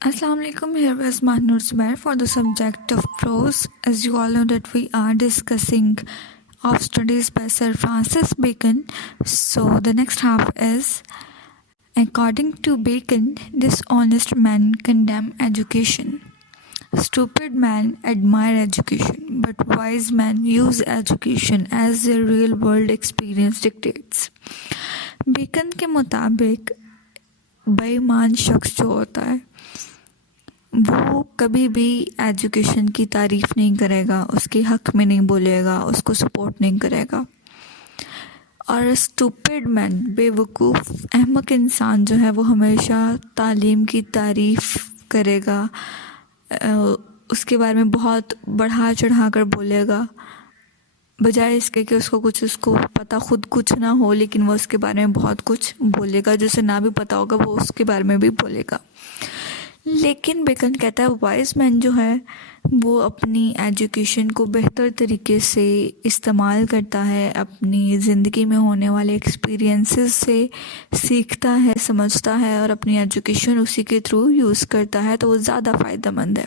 Assalamu alaikum. Here is Mahnur Zubair for the subject of prose. As you all know that we are discussing of studies by Sir Francis Bacon. So the next half is, according to Bacon, dishonest men condemn education. Stupid men admire education, but wise men use education as their real world experience dictates. Bacon के मुताबिक बेईमान शख्स जो होता है वो कभी भी एजुकेशन की तारीफ नहीं करेगा, उसके हक में नहीं बोलेगा, उसको सपोर्ट नहीं करेगा। और स्टूपिड मैन, बेवकूफ़ अहमक इंसान जो है वो हमेशा तालीम की तारीफ करेगा, उसके बारे में बहुत बढ़ा चढ़ा कर बोलेगा, बजाय इसके कि उसको पता खुद कुछ ना हो, लेकिन वो उसके बारे में बहुत कुछ बोलेगा। जिसे ना भी पता होगा वो उसके बारे में भी बोलेगा। लेकिन बेकन कहता है वाइज मैन जो है वो अपनी एजुकेशन को बेहतर तरीके से इस्तेमाल करता है, अपनी ज़िंदगी में होने वाले एक्सपीरियंसेस से सीखता है, समझता है और अपनी एजुकेशन उसी के थ्रू यूज़ करता है, तो वो ज़्यादा फ़ायदेमंद है।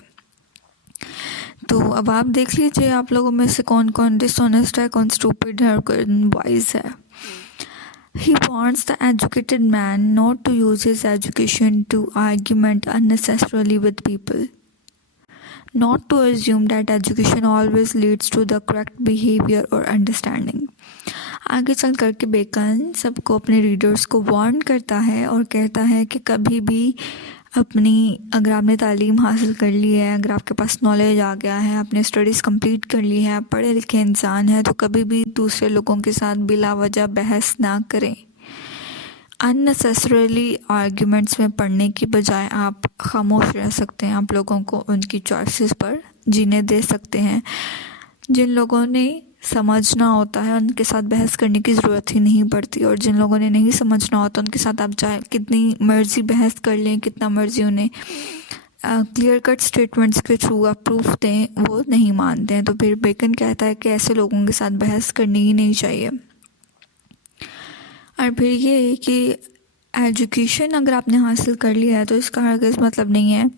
तो अब आप देख लीजिए आप लोगों में से कौन कौन डिसऑनेस्ट है, कौन स्टूपिड है और कौन वाइज है। He wants the educated man not to use his education to argument unnecessarily with people, not to assume that education always leads to the correct behavior or understanding. आगे चल करके bacon सबको, अपने readers को warn करता है और कहता है कि कभी भी अगर आपने तालीम हासिल कर ली है, अगर आपके पास नॉलेज आ गया है, आपने स्टडीज़ कंप्लीट कर ली है, आप पढ़े लिखे इंसान हैं, तो कभी भी दूसरे लोगों के साथ बिला वजह बहस ना करें। अननेसेसरली आर्ग्यूमेंट्स में पढ़ने की बजाय आप खामोश रह सकते हैं, आप लोगों को उनकी चॉइसेस पर जीने दे सकते हैं। जिन लोगों ने समझना होता है उनके साथ बहस करने की ज़रूरत ही नहीं पड़ती, और जिन लोगों ने नहीं समझना होता उनके साथ आप चाहे कितनी मर्ज़ी बहस कर लें, कितना मर्ज़ी उन्हें क्लियर कट स्टेटमेंट्स के थ्रू आप प्रूफ दें, वो नहीं मानते हैं। तो फिर बेकन कहता है कि ऐसे लोगों के साथ बहस करनी ही नहीं चाहिए। और फिर ये कि एजुकेशन अगर आपने हासिल कर लिया है तो इसका हरगिज़ मतलब नहीं है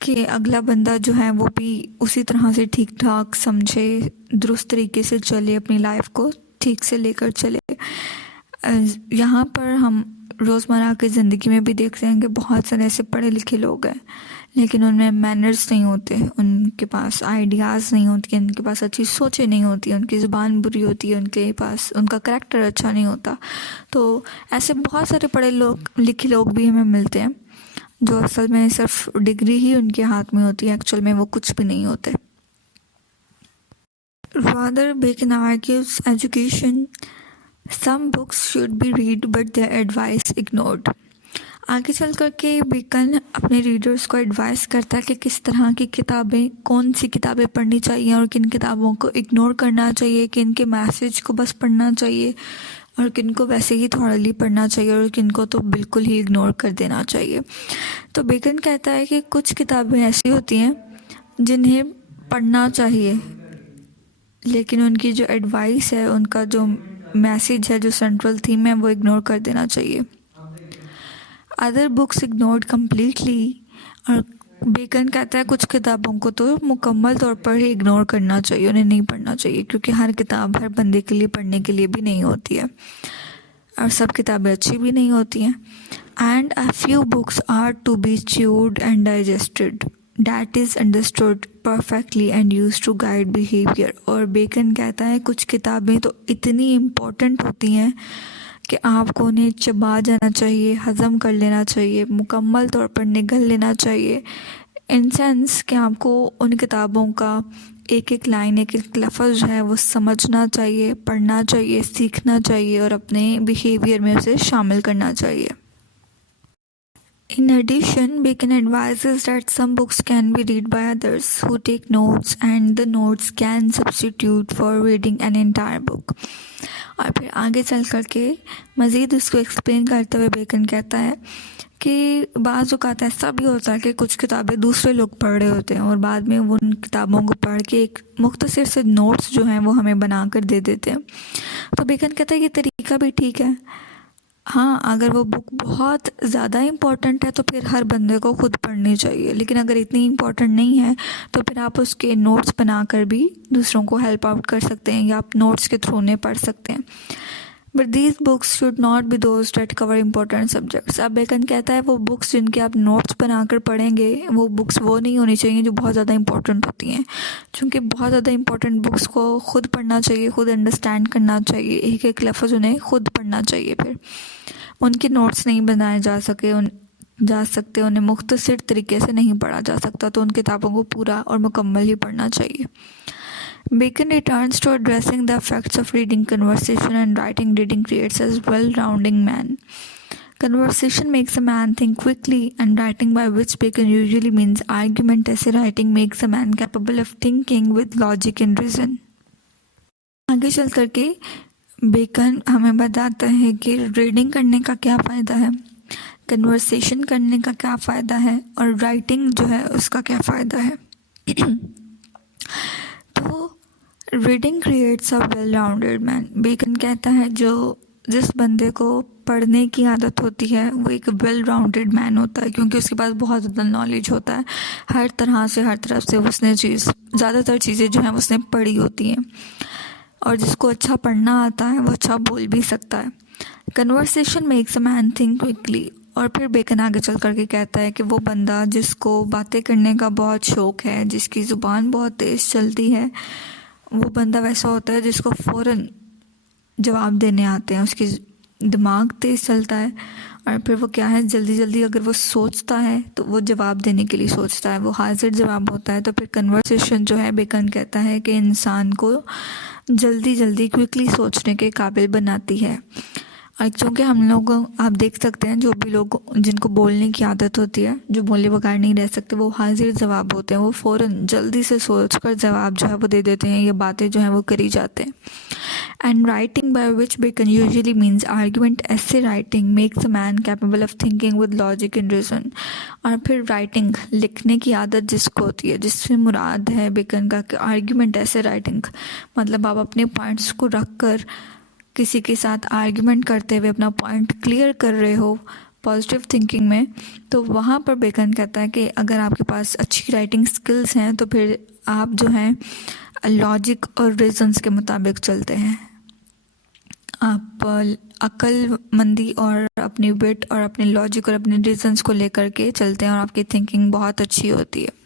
कि अगला बंदा जो है वो भी उसी तरह से ठीक ठाक समझे, दुरुस्त तरीके से चले, अपनी लाइफ को ठीक से लेकर चले। यहाँ पर हम रोज़मर्रा की ज़िंदगी में भी देखते हैं कि बहुत सारे ऐसे पढ़े लिखे लोग हैं लेकिन उनमें मैनर्स नहीं होते, उनके पास आइडियाज़ नहीं होती, उनके पास अच्छी सोचें नहीं होती, उनकी ज़ुबान बुरी होती है, उनके पास उनका करैक्टर अच्छा नहीं होता। तो ऐसे बहुत सारे पढ़े लिखे लोग भी हमें मिलते हैं जो असल में सिर्फ डिग्री ही उनके हाथ में होती है, एक्चुअल में वो कुछ भी नहीं होते। Rather, Bacon argues education, some books should be read but their advice ignored. आगे चल कर के बेकन अपने रीडर्स को एडवाइस करता है कि किस तरह की किताबें, कौन सी किताबें पढ़नी चाहिए और किन किताबों को इग्नोर करना चाहिए, किन के मैसेज को बस पढ़ना चाहिए और किन को वैसे ही थॉरली पढ़ना चाहिए और किन को तो बिल्कुल ही इग्नोर कर देना चाहिए। तो बेकन कहता है कि कुछ किताबें ऐसी होती हैं जिन्हें पढ़ना चाहिए, लेकिन उनकी जो एडवाइस है, उनका जो मैसेज है, जो सेंट्रल थीम है, वो इग्नोर कर देना चाहिए। अदर बुक्स इग्नोर्ड कम्प्लीटली, और बेकन कहता है कुछ किताबों को तो मुकम्मल तौर पर ही इग्नोर करना चाहिए, उन्हें नहीं पढ़ना चाहिए, क्योंकि हर किताब हर बंदे के लिए पढ़ने के लिए भी नहीं होती है और सब किताबें अच्छी भी नहीं होती हैं। And a few books are to be chewed and digested, that is understood perfectly and use to guide behaviour. और बेकन कहता है कुछ किताबें तो इतनी इम्पोर्टेंट होती हैं कि आपको उन्हें चबा जाना चाहिए, हज़म कर लेना चाहिए, मुकम्मल तौर पर निगल लेना चाहिए, इन सेंस कि आपको उन किताबों का एक एक लाइन, एक एक लफ्ज़ जो है वो समझना चाहिए, पढ़ना चाहिए, सीखना चाहिए और अपने बिहेवियर में उसे शामिल करना चाहिए। In addition, Bacon advises that some books can be read by others who take notes and the notes can substitute for reading an entire book. और फिर आगे चल करके मज़ीद उसको एक्सप्लेन करते हुए बेकन कहता है कि बाज़ औक़ात ऐसा भी होता है कि कुछ किताबें दूसरे लोग पढ़ रहे होते हैं और बाद में वो उन किताबों को पढ़ के एक मुख्तसर से नोट्स जो हैं वो हमें बना कर दे देते हैं। तो बेकन कहता है ये तरीका भी ठीक है, हाँ, अगर वो बुक बहुत ज़्यादा इम्पोर्टेंट है तो फिर हर बंदे को खुद पढ़नी चाहिए, लेकिन अगर इतनी इम्पोर्टेंट नहीं है तो फिर आप उसके नोट्स बनाकर भी दूसरों को हेल्प आउट कर सकते हैं या आप नोट्स के थ्रू उन्हें पढ़ सकते हैं। But these books should not be those that cover important subjects. अब बेकन कहता है वो बुक्स जिनके आप नोट्स बनाकर पढ़ेंगे वो बुक्स वो नहीं होनी चाहिए जो बहुत ज़्यादा इंपॉर्टेंट होती हैं, क्योंकि बहुत ज़्यादा इंपॉर्टेंट बुक्स को खुद पढ़ना चाहिए, खुद अंडरस्टैंड करना चाहिए, एक एक लफ्ज़ उन्हें खुद पढ़ना चाहिए। फिर उनके नोट्स नहीं बनाए जा सकते, उन्हें मुख्तसर तरीके से नहीं पढ़ा जा सकता, तो उन किताबों को पूरा और मुकम्मल ही पढ़ना चाहिए। Bacon returns to addressing the effects of reading, conversation and writing. Reading creates a well-rounding man. Conversation makes a man think quickly, and writing, by which Bacon usually means argument essay writing, makes a man capable of thinking with logic and reason. आगे चल करके bacon हमें बताता है कि reading करने का क्या फ़ायदा है, कन्वर्सेशन करने का क्या फ़ायदा है और राइटिंग जो है उसका क्या फ़ायदा है। तो reading creates a well rounded man. Bacon कहता है जिस बंदे को पढ़ने की आदत होती है वो एक वेल राउंडेड मैन होता है, क्योंकि उसके पास बहुत ज़्यादा नॉलेज होता है, हर तरह से हर तरफ से उसने ज़्यादातर चीज़ें जो हैं उसने पढ़ी होती हैं, और जिसको अच्छा पढ़ना आता है वो अच्छा बोल भी सकता है। Conversation makes a man think quickly. और फिर बेकन आगे चल करके कहता है कि वो बंदा जिसको बातें करने का बहुत शौक़ है, जिसकी ज़ुबान बहुत तेज़ चलती है, वो बंदा वैसा होता है जिसको फ़ौरन जवाब देने आते हैं, उसकी दिमाग तेज़ चलता है, और फिर वो क्या है जल्दी जल्दी अगर वो सोचता है तो वो जवाब देने के लिए सोचता है, वो हाजिर जवाब होता है। तो फिर कन्वर्सेशन जो है बेकन कहता है कि इंसान को जल्दी जल्दी क्विकली सोचने के काबिल बनाती है। और क्योंकि हम लोग आप देख सकते हैं जो भी लोग जिनको बोलने की आदत होती है, जो बोले बगैर नहीं रह सकते, वो हाजिर जवाब होते हैं, वो फ़ौरन जल्दी से सोच कर जवाब जो है वो दे देते हैं, ये बातें जो हैं वो करी जाते हैं। And writing, by which Bacon usually means argument essay writing, makes a man capable of thinking with logic and reason. और फिर राइटिंग, लिखने की आदत जिसको होती है, जिससे मुराद है बेकन का कि आर्ग्यूमेंट ऐसे राइटिंग, मतलब आप अपने पॉइंट्स को रख कर किसी के साथ आर्ग्यूमेंट करते हुए अपना पॉइंट क्लियर कर रहे हो पॉजिटिव थिंकिंग में, तो वहाँ पर बेकन कहता है कि अगर आपके पास अच्छी राइटिंग स्किल्स हैं तो फिर आप जो हैं लॉजिक और रीजंस के मुताबिक चलते हैं, आप अक्लमंदी और अपनी विट और अपने लॉजिक और अपने रीजंस को लेकर के चलते हैं और आपकी थिंकिंग बहुत अच्छी होती है।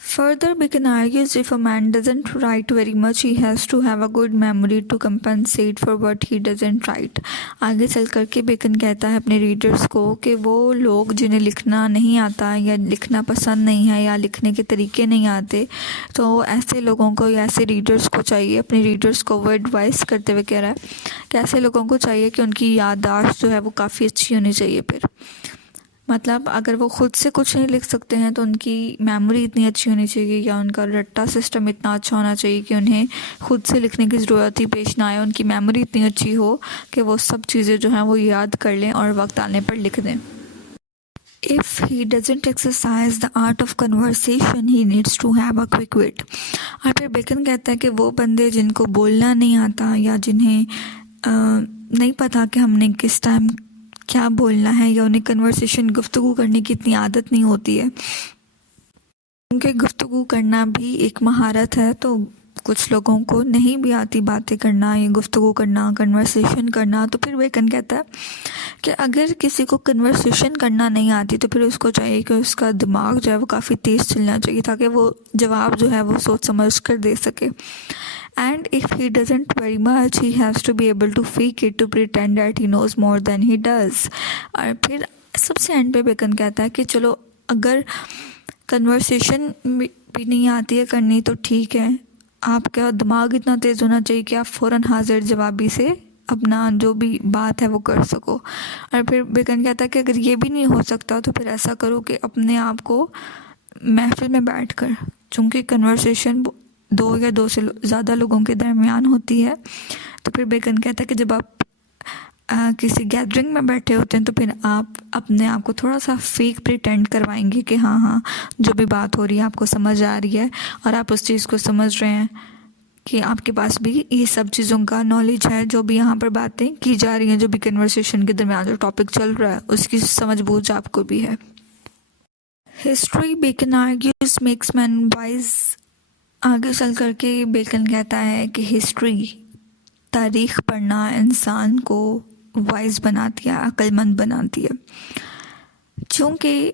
Further, Bacon argues if a man doesn't write very much, he has to have a good memory to compensate for what he doesn't write. आगे चल करके बेकन कहता है अपने रीडर्स को कि वो लोग जिन्हें लिखना नहीं आता या लिखना पसंद नहीं है या लिखने के तरीके नहीं आते, तो ऐसे लोगों को या ऐसे रीडर्स को चाहिए, अपने रीडर्स को वो एडवाइस करते हुए कह रहा है कि ऐसे लोगों को चाहिए कि उनकी याददाश्त जो है वो काफ़ी अच्छी होनी चाहिए। फिर मतलब अगर वो खुद से कुछ नहीं लिख सकते हैं तो उनकी मेमोरी इतनी अच्छी होनी चाहिए या उनका रट्टा सिस्टम इतना अच्छा होना चाहिए कि उन्हें खुद से लिखने की ज़रूरत ही पेश ना आए, उनकी मेमोरी इतनी अच्छी हो कि वो सब चीज़ें जो हैं वो याद कर लें और वक्त आने पर लिख दें। If he doesn't exercise the art of conversation, he needs to have a quick wit. और फिर बेकन कहता है कि वो बंदे जिनको बोलना नहीं आता या जिन्हें नहीं पता कि हमने किस टाइम क्या बोलना है या उन्हें कन्वर्सेशन गुफ्तगू करने की इतनी आदत नहीं होती है, क्योंकि गुफ्तगू करना भी एक महारत है, तो कुछ लोगों को नहीं भी आती बातें करना, ये गुफ्तगू करना, कन्वर्सेशन करना। तो फिर बेकन कहता है कि अगर किसी को कन्वर्सेशन करना नहीं आती तो फिर उसको चाहिए कि उसका दिमाग जो है वो काफ़ी तेज़ चलना चाहिए ताकि वो जवाब जो है वो सोच समझ कर दे सके। And if he doesn't very much, he has to be able to fake it, to pretend that he knows more than he does. और फिर सबसे एंड पे बेकन कहता है कि चलो अगर कन्वर्सेशन भी नहीं आती है करनी तो ठीक है, आपका दिमाग इतना तेज़ होना चाहिए कि आप फ़ौरन हाजिर जवाबी से अपना जो भी बात है वो कर सको। और फिर बेकन कहता है कि अगर ये भी नहीं हो सकता तो फिर ऐसा करो कि अपने आप को महफिल में बैठ कर, चूँकि कन्वर्सेशन दो या दो से ज़्यादा लोगों के दरमियान होती है, तो फिर बेकन कहता है कि जब आप किसी गैदरिंग में बैठे होते हैं तो फिर आप अपने आप को थोड़ा सा फेक प्रिटेंड करवाएंगे कि हाँ जो भी बात हो रही है आपको समझ आ रही है और आप उस चीज़ को समझ रहे हैं, कि आपके पास भी ये सब चीज़ों का नॉलेज है, जो भी यहाँ पर बातें की जा रही हैं, जो भी कन्वर्सेशन के दरमियान जो टॉपिक चल रहा है उसकी समझ बूझ आपको भी है। History Bacon argues makes man wise. आगे चल करके बेकन कहता है कि हिस्ट्री, तारीख पढ़ना इंसान को वाइज बनाती है, अक्लमंद बनाती है। क्योंकि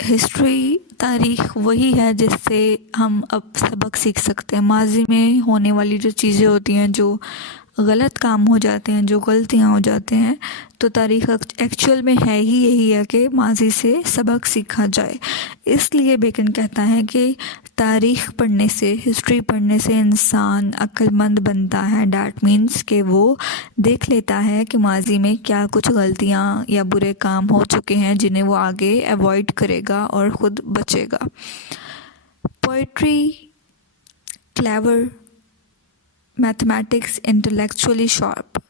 हिस्ट्री, तारीख वही है जिससे हम अब सबक सीख सकते हैं। माजी में होने वाली जो चीज़ें होती हैं, जो गलत काम हो जाते हैं, जो गलतियाँ हो जाते हैं, तो तारीख एक्चुअल में है ही यही है कि माजी से सबक सीखा जाए। इसलिए बेकन कहता है कि तारीख पढ़ने से, हिस्ट्री पढ़ने से इंसान अक्लमंद बनता है। डैट मीन्स कि वो देख लेता है कि माजी में क्या कुछ गलतियाँ या बुरे काम हो चुके हैं जिन्हें वो आगे अवॉइड करेगा और ख़ुद बचेगा। Poetry, clever, mathematics, intellectually sharp.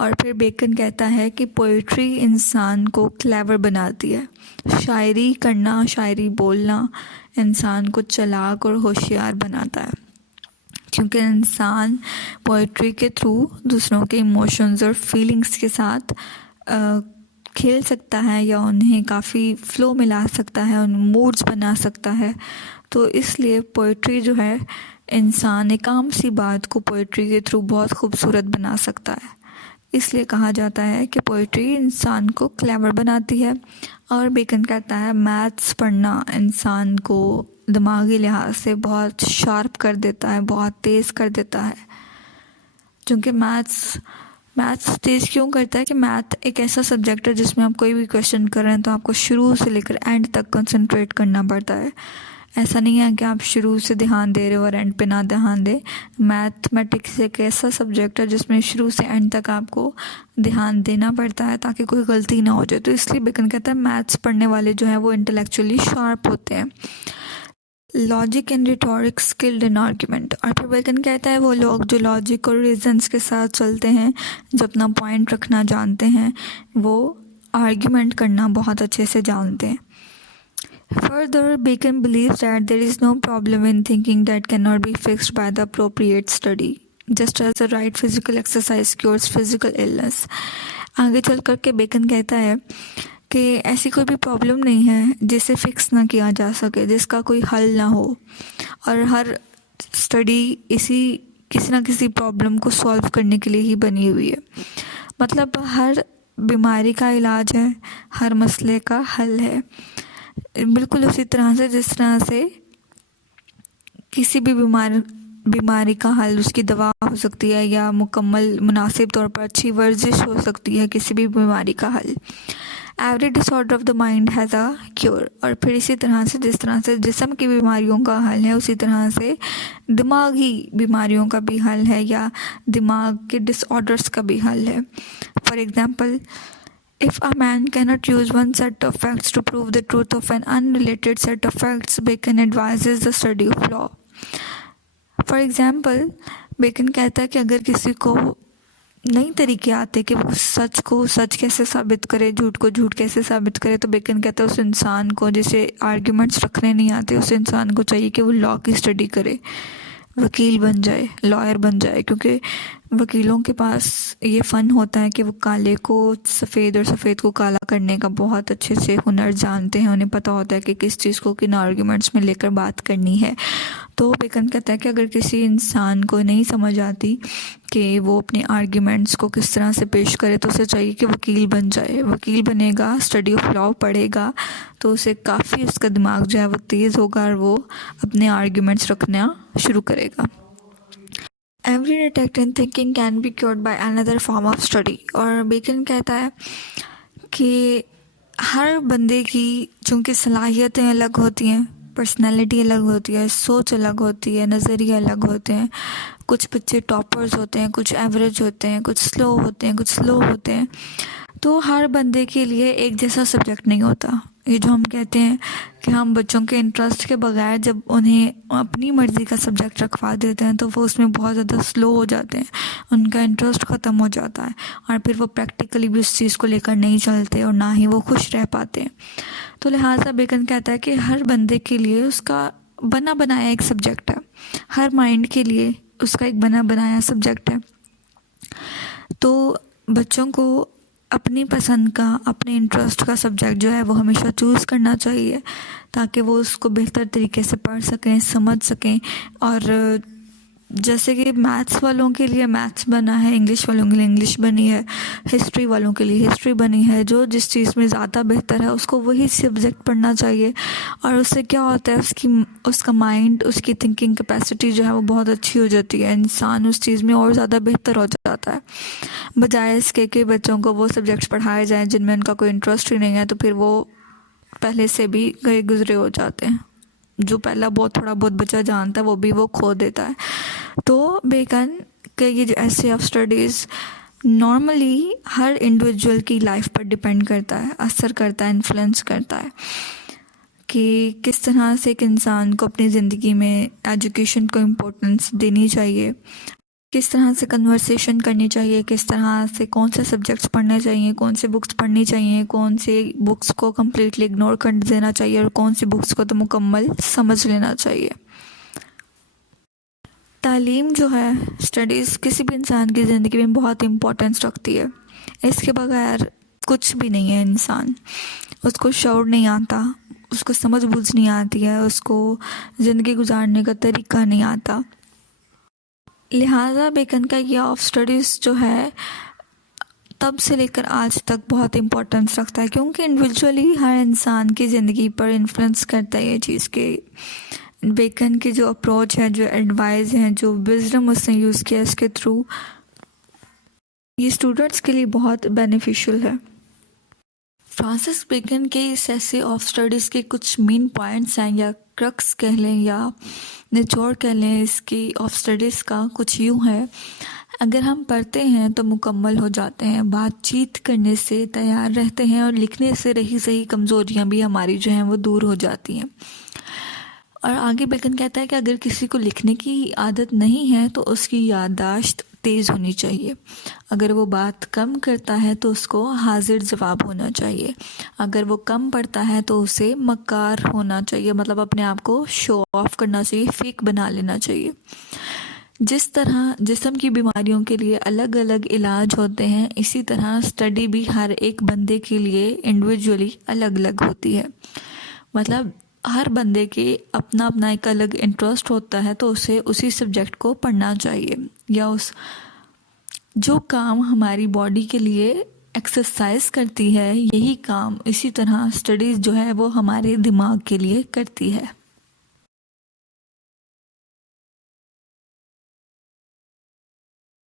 और फिर बेकन कहता है कि पोइट्री इंसान को क्लेवर बनाती है। शायरी करना, शायरी बोलना इंसान को चालाक और होशियार बनाता है, क्योंकि इंसान पोइट्री के थ्रू दूसरों के इमोशंस और फीलिंग्स के साथ खेल सकता है या उन्हें काफ़ी फ्लो में ला सकता है, उन मूड्स बना सकता है। तो इसलिए पोइट्री जो है, इंसान एक आम सी बात को पोइट्री के थ्रू बहुत खूबसूरत बना सकता है। इसलिए कहा जाता है कि पोइट्री इंसान को क्लेवर बनाती है। और बेकन कहता है मैथ्स पढ़ना इंसान को दिमागी लिहाज से बहुत शार्प कर देता है, बहुत तेज़ कर देता है। क्योंकि मैथ्स तेज़ क्यों करता है कि मैथ एक ऐसा सब्जेक्ट है जिसमें आप कोई भी क्वेश्चन कर रहे हैं तो आपको शुरू से लेकर एंड तक कंसंट्रेट करना पड़ता है। ऐसा नहीं है कि आप शुरू से ध्यान दे रहे हो और एंड पे ना ध्यान दे। मैथमेटिक्स एक ऐसा सब्जेक्ट है जिसमें शुरू से एंड तक आपको ध्यान देना पड़ता है ताकि कोई गलती ना हो जाए। तो इसलिए बेकन कहता है मैथ्स पढ़ने वाले जो हैं वो इंटेलेक्चुअली शार्प होते हैं। Logic and rhetoric skilled in argument. और फिर बेकन कहता है वो लोग जो लॉजिक और रीजंस के साथ चलते हैं, जो अपना पॉइंट रखना जानते हैं, वो आर्ग्यूमेंट करना बहुत अच्छे से जानते हैं। Further, Bacon believes that there is no problem in thinking that cannot be fixed by the appropriate study, just as the right physical exercise cures physical illness. आगे चल कर के बेकन कहता है कि ऐसी कोई भी प्रॉब्लम नहीं है जिसे फिक्स ना किया जा सके, जिसका कोई हल ना हो। और हर स्टडी किसी ना किसी प्रॉब्लम को सॉल्व करने के लिए ही बनी हुई है। मतलब हर बीमारी का इलाज है, हर मसले का हल है। बिल्कुल उसी तरह से जिस तरह से किसी भी बीमारी का हल उसकी दवा हो सकती है या मुकम्मल मुनासिब तौर पर अच्छी वर्जिश हो सकती है किसी भी बीमारी का हल। Every disorder of the mind has a cure. और फिर इसी तरह से जिस तरह से जिस्म की बीमारियों का हल है, उसी तरह से दिमागी बीमारियों का भी हल है या दिमाग के डिसऑर्डर्स का भी हल है। For example, if a man cannot use one set of facts to prove the truth of an unrelated set of facts, Bacon advises the study of law. For example, Bacon कहता है कि अगर किसी को नई तरीके आते कि वो सच को सच कैसे साबित करे, झूठ को झूठ कैसे साबित करे, तो बेकन कहता है उस इंसान को, जिसे आर्ग्यूमेंट्स रखने नहीं आते, उस इंसान को चाहिए कि वो लॉ की स्टडी करे, वकील बन जाए, लॉयर बन जाए। क्योंकि वकीलों के पास ये फ़न होता है कि वो काले को सफ़ेद और सफ़ेद को काला करने का बहुत अच्छे से हुनर जानते हैं। उन्हें पता होता है कि किस चीज़ को किन आर्ग्यूमेंट्स में लेकर बात करनी है। तो बेकन कहता है कि अगर किसी इंसान को नहीं समझ आती कि वो अपने आर्ग्यूमेंट्स को किस तरह से पेश करे, तो उसे चाहिए कि वकील बन जाए। वकील बनेगा, स्टडी ऑफ लॉ पढ़ेगा, तो उसे काफ़ी उसका दिमाग जो है वो तेज़ होगा और वो अपने आर्ग्यूमेंट्स रखना शुरू करेगा। Every defect in thinking can be cured by another form of study. और बेकन कहता है कि हर बंदे की चूँकि सलाहियतें अलग होती हैं, पर्सनैलिटी अलग होती है, सोच अलग होती है, नज़रिए अलग होते हैं। कुछ बच्चे टॉपर्स होते हैं, कुछ एवरेज होते हैं, कुछ स्लो होते हैं, कुछ स्लो होते हैं। तो हर बंदे के लिए एक जैसा सब्जेक्ट नहीं होता। ये जो हम कहते हैं कि हम बच्चों के इंटरेस्ट के बगैर जब उन्हें अपनी मर्ज़ी का सब्जेक्ट रखवा देते हैं तो वो उसमें बहुत ज़्यादा स्लो हो जाते हैं, उनका इंटरेस्ट ख़त्म हो जाता है और फिर वो प्रैक्टिकली भी उस चीज़ को लेकर नहीं चलते और ना ही वो खुश रह पाते हैं। तो लिहाजा बेकन कहता है कि हर बंदे के लिए उसका बना बनाया एक सब्जेक्ट है। हर माइंड के लिए उसका एक बना बनाया सब्जेक्ट है। तो बच्चों को अपनी पसंद का, अपने इंटरेस्ट का सब्जेक्ट जो है वो हमेशा चूज़ करना चाहिए, ताकि वो उसको बेहतर तरीके से पढ़ सकें, समझ सकें। और जैसे कि मैथ्स वालों के लिए मैथ्स बना है, इंग्लिश वालों के लिए इंग्लिश बनी है, हिस्ट्री वालों के लिए हिस्ट्री बनी है, जो जिस चीज़ में ज़्यादा बेहतर है उसको वही सब्जेक्ट पढ़ना चाहिए। और उससे क्या होता है, उसका माइंड, उसकी थिंकिंग कैपेसिटी जो है वो बहुत अच्छी हो जाती है, इंसान उस चीज़ में और ज़्यादा बेहतर हो जाता है। बजाय इसके कि बच्चों को वो सब्जेक्ट्स पढ़ाए जाएँ जिनमें उनका कोई इंटरेस्ट ही नहीं है, तो फिर वो पहले से भी गए गुजरे हो जाते हैं। जो पहला थोड़ा बहुत बच्चा जानता है वो खो देता है। तो बेकन के ये जो ऐसे of studies normally her individual की लाइफ पर डिपेंड करता है, असर करता है, इन्फ्लुएंस करता है कि किस तरह से एक इंसान को अपनी ज़िंदगी में एजुकेशन को इम्पोर्टेंस देनी चाहिए, किस तरह से कन्वर्सेशन करनी चाहिए, किस तरह से कौन से सब्जेक्ट्स पढ़ने चाहिए, कौन से बुक्स पढ़नी चाहिए, कौन से बुक्स को कम्प्लीटली इग्नोर कर देना चाहिए और कौन सी बुक्स को तो मुकम्मल समझ लेना चाहिए। तालीम जो है, स्टडीज़ किसी भी इंसान की ज़िंदगी में बहुत इम्पोर्टेंस रखती है। इसके बगैर कुछ भी नहीं है इंसान। उसको शौर नहीं आता, उसको समझ बूझ नहीं आती है, उसको ज़िंदगी गुजारने का तरीका नहीं आता। लिहाजा बेकन का ये ऑफ स्टडीज़ जो है तब से लेकर आज तक बहुत इम्पोर्टेंस रखता है, क्योंकि इंडिविजुअली हर इंसान की ज़िंदगी पर इन्फ्लुएंस करता है ये चीज़ के बेकन की जो अप्रोच है, जो एडवाइस है, जो विजडम उसने यूज़ किया, इसके थ्रू ये स्टूडेंट्स के लिए बहुत बेनिफिशियल है। फ्रांसिस बेकन के इस ऐसे ऑफ स्टडीज़ के कुछ मेन पॉइंट्स हैं, या क्रक्स कह लें या निचोड़ कह लें इसकी ऑफ स्टडीज़ का, कुछ यूँ है। अगर हम पढ़ते हैं तो मुकम्मल हो जाते हैं, बातचीत करने से तैयार रहते हैं और लिखने से रही सही कमज़ोरियाँ भी हमारी जो हैं वो दूर हो जाती हैं। और आगे बेकन कहता है कि अगर किसी को लिखने की आदत नहीं है तो उसकी याददाश्त तेज़ होनी चाहिए। अगर वो बात कम करता है तो उसको हाजिर जवाब होना चाहिए। अगर वो कम पढ़ता है तो उसे मक्कार होना चाहिए, मतलब अपने आप को शो ऑफ करना चाहिए, फेक बना लेना चाहिए। जिस तरह जिस्म की बीमारियों के लिए अलग अलग इलाज होते हैं, इसी तरह स्टडी भी हर एक बंदे के लिए इंडिविजुअली अलग अलग होती है। मतलब हर बंदे के अपना अपना एक अलग इंटरेस्ट होता है, तो उसे उसी सब्जेक्ट को पढ़ना चाहिए। या उस जो काम हमारी बॉडी के लिए एक्सरसाइज करती है, यही काम इसी तरह स्टडीज़ जो है वो हमारे दिमाग के लिए करती है।